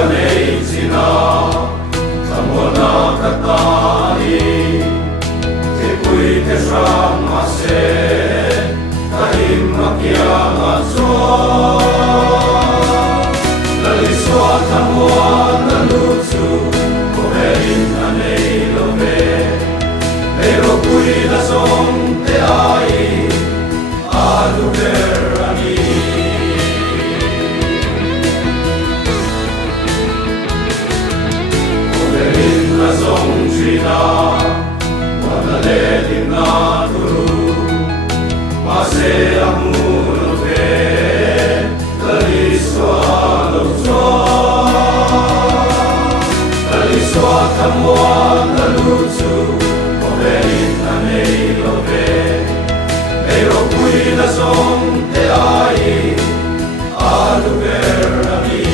kanay sina Tamona katai Te pui te shang ase Tahim makiang atsoa Laliswa tamua nalutsu Kohein anei love Pero pui la song te ai Aluberani Kohein la song trina Wana lelim na turu Mase amuno te Laliswa Laliswa tamua nalutsu Kohein anei love Pero pui la song te ai Aluberani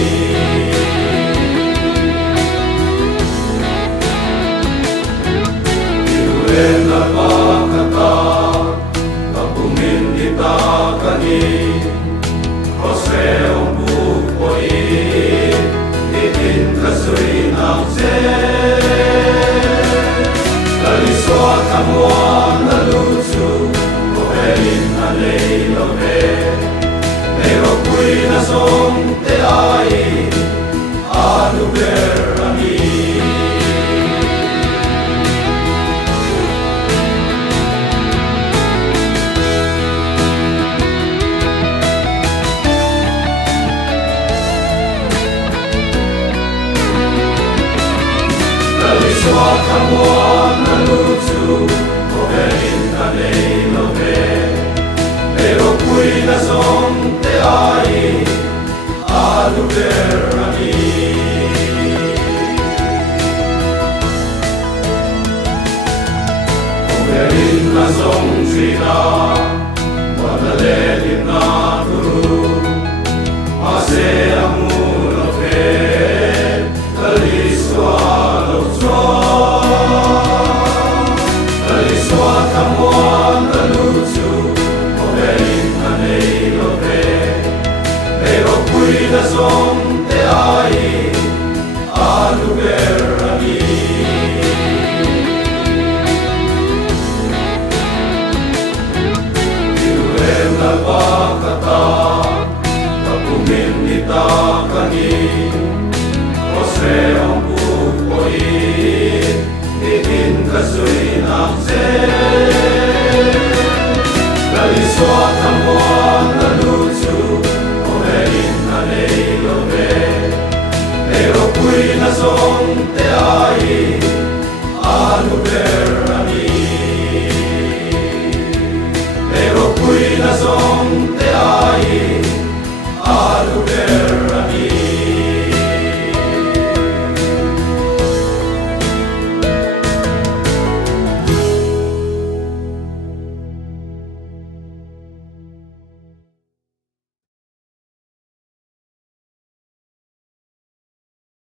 Iuen na pakata Kapumin kita kani Jose ang bukoi Itin kasuri ng Laliswa tamua nalutsu Kohein anei love Pero pui na song te ai Aluberani Laliswa tamua nalutsu Kohein anei love Pero pui na song te ai Aluberani Kohein na song trina